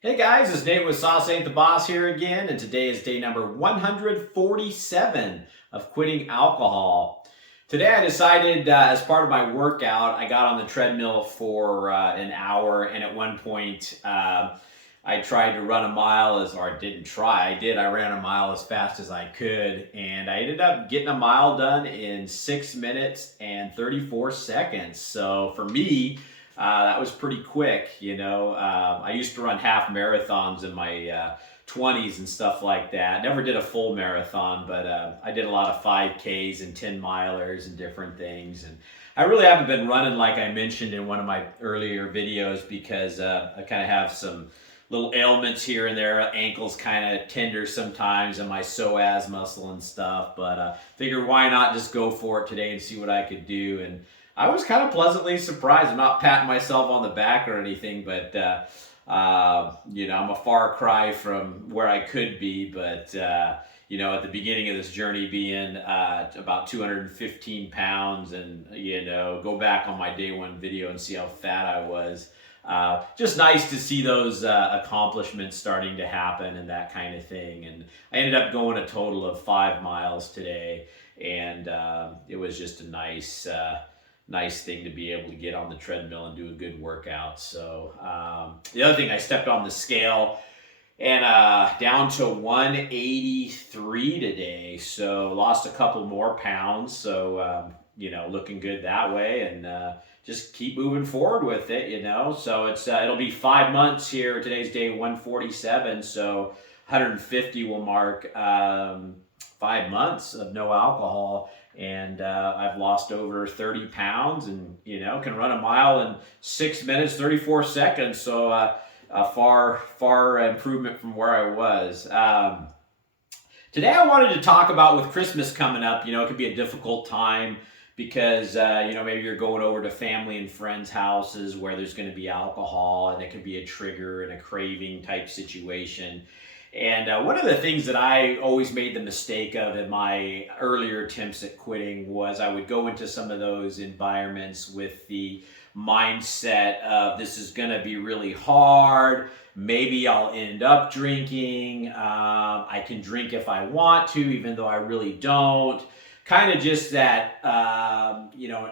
Hey guys, it's Nate with Sauce Ain't the Boss here again, and today is day number 147 of quitting alcohol. Today I decided, as part of my workout, I got on the treadmill for an hour, and at one point I tried to run a mile or I didn't try, I ran a mile as fast as I could, and I ended up getting a mile done in 6 minutes and 34 seconds. So for me, that was pretty quick, you know. I used to run half marathons in my 20s and stuff like that. Never did a full marathon, but I did a lot of 5Ks and 10 milers and different things. And I really haven't been running like I mentioned in one of my earlier videos because I kind of have some little ailments here and there. Ankles kind of tender sometimes and my psoas muscle and stuff. But figured why not just go for it today and see what I could do. And I was kind of pleasantly surprised. I'm not patting myself on the back or anything, but I'm a far cry from where I could be. But at the beginning of this journey, being about 215 pounds, and go back on my day one video and see how fat I was. Just nice to see those accomplishments starting to happen and that kind of thing. And I ended up going a total of 5 miles today, and it was just a nice thing to be able to get on the treadmill and do a good workout. So the other thing, I stepped on the scale and down to 183 today. So lost a couple more pounds. So, looking good that way, and just keep moving forward with it. So it'll be 5 months here. Today's day 147. So 150 will mark 5 months of no alcohol. And I've lost over 30 pounds and, can run a mile in 6 minutes, 34 seconds. So a far improvement from where I was. Today I wanted to talk about, with Christmas coming up, it could be a difficult time because, maybe you're going over to family and friends' houses where there's going to be alcohol, and it could be a trigger and a craving type situation. And one of the things that I always made the mistake of in my earlier attempts at quitting was I would go into some of those environments with the mindset of, this is going to be really hard. Maybe I'll end up drinking. I can drink if I want to, even though I really don't. Kind of just that,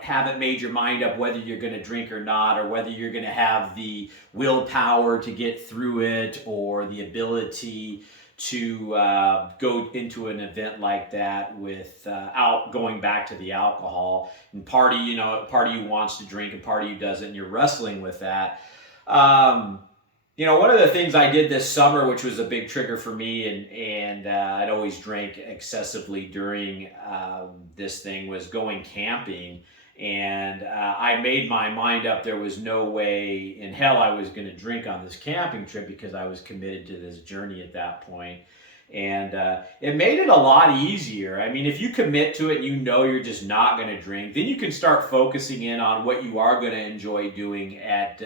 haven't made your mind up whether you're going to drink or not, or whether you're going to have the willpower to get through it, or the ability to go into an event like that without going back to the alcohol. And part of you wants to drink and part of you doesn't, and you're wrestling with that. One of the things I did this summer, which was a big trigger for me, and I'd always drank excessively during this thing, was going camping. And I made my mind up there was no way in hell I was going to drink on this camping trip because I was committed to this journey at that point. And it made it a lot easier. I mean, if you commit to it and you're just not going to drink, then you can start focusing in on what you are going to enjoy doing at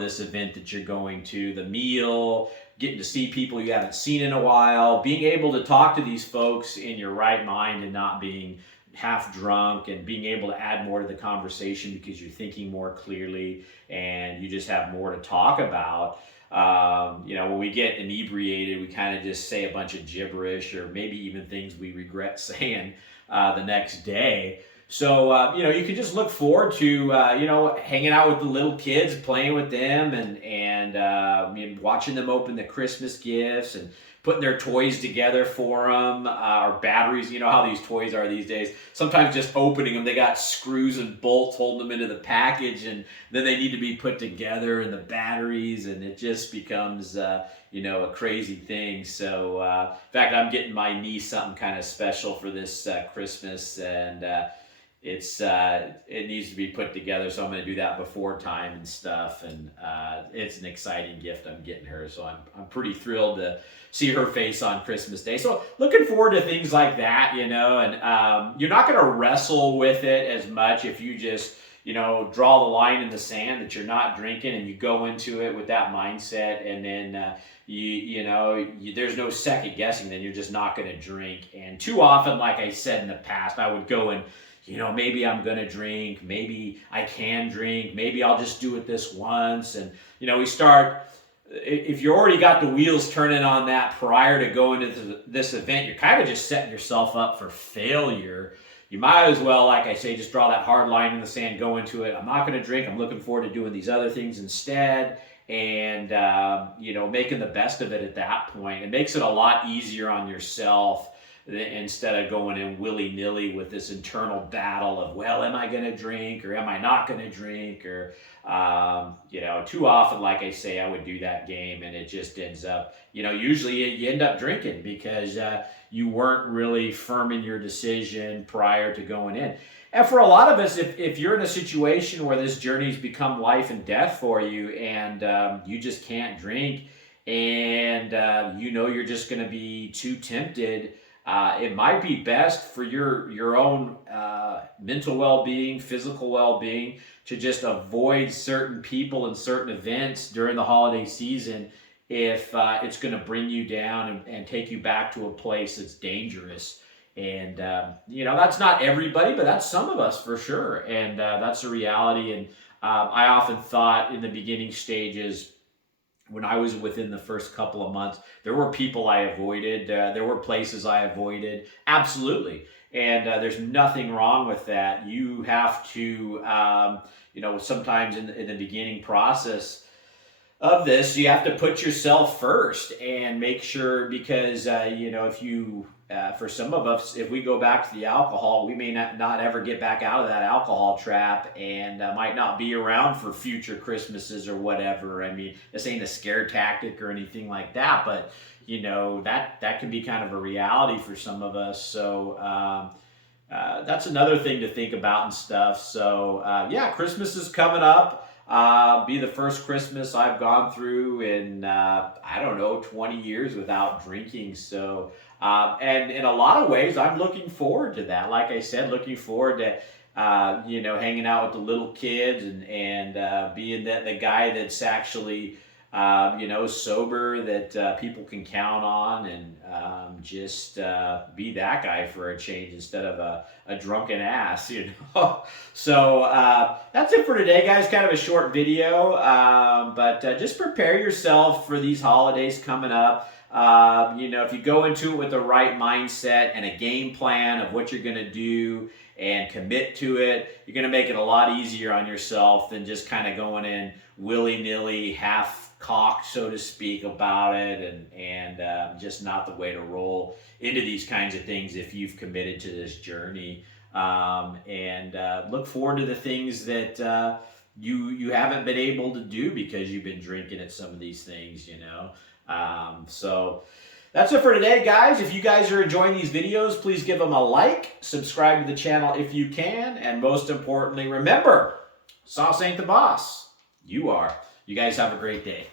this event that you're going to, the meal, getting to see people you haven't seen in a while, being able to talk to these folks in your right mind and not being half drunk, and being able to add more to the conversation because you're thinking more clearly and you just have more to talk about. When we get inebriated, we kind of just say a bunch of gibberish, or maybe even things we regret saying the next day. So, you can just look forward to, hanging out with the little kids, playing with them, and watching them open the Christmas gifts and putting their toys together for them, or batteries. You know how these toys are these days. Sometimes just opening them, they got screws and bolts holding them into the package, and then they need to be put together, and the batteries, and it just becomes, a crazy thing. So, in fact, I'm getting my niece something kind of special for this Christmas, and it needs to be put together, so I'm going to do that before time and stuff. And it's an exciting gift I'm getting her, so I'm pretty thrilled to see her face on Christmas Day. So looking forward to things like that, and you're not going to wrestle with it as much if you just draw the line in the sand that you're not drinking, and you go into it with that mindset, and then there's no second guessing. Then you're just not going to drink. And too often, like I said in the past, I would go and maybe I'm going to drink, maybe I can drink, maybe I'll just do it this once. And, we start if you already got the wheels turning on that prior to going to this event, you're kind of just setting yourself up for failure. You might as well, like I say, just draw that hard line in the sand, go into it. I'm not going to drink. I'm looking forward to doing these other things instead. And, making the best of it at that point. It makes it a lot easier on yourself instead of going in willy-nilly with this internal battle of, well, am I going to drink or am I not going to drink? Or, too often, like I say, I would do that game and it just ends up, usually you end up drinking because you weren't really firm in your decision prior to going in. And for a lot of us, if you're in a situation where this journey's become life and death for you and you just can't drink and you're just going to be too tempted, it might be best for your own mental well-being, physical well-being, to just avoid certain people and certain events during the holiday season if it's going to bring you down and take you back to a place that's dangerous. And, that's not everybody, but that's some of us for sure. And that's a reality. And I often thought in the beginning stages, when I was within the first couple of months, there were people I avoided. There were places I avoided. Absolutely. And there's nothing wrong with that. You have to, sometimes in the beginning process of this, you have to put yourself first and make sure, because, if you, for some of us, if we go back to the alcohol, we may not ever get back out of that alcohol trap and might not be around for future Christmases or whatever. I mean, this ain't a scare tactic or anything like that, but, that can be kind of a reality for some of us. So that's another thing to think about and stuff. So, Christmas is coming up. Be the first Christmas I've gone through in, 20 years without drinking. So, and in a lot of ways, I'm looking forward to that. Like I said, looking forward to, hanging out with the little kids and being the guy that's actually, sober, that people can count on, and just be that guy for a change instead of a drunken ass, So that's it for today, guys. Kind of a short video, but just prepare yourself for these holidays coming up. If you go into it with the right mindset and a game plan of what you're going to do and commit to it, you're going to make it a lot easier on yourself than just kind of going in willy-nilly, half-cocked, so to speak, about it, and just not the way to roll into these kinds of things if you've committed to this journey. Look forward to the things that you haven't been able to do because you've been drinking at some of these things, So that's it for today, guys. If you guys are enjoying these videos, please give them a like, subscribe to the channel if you can, and most importantly, remember, sauce ain't the boss. You are. You guys have a great day.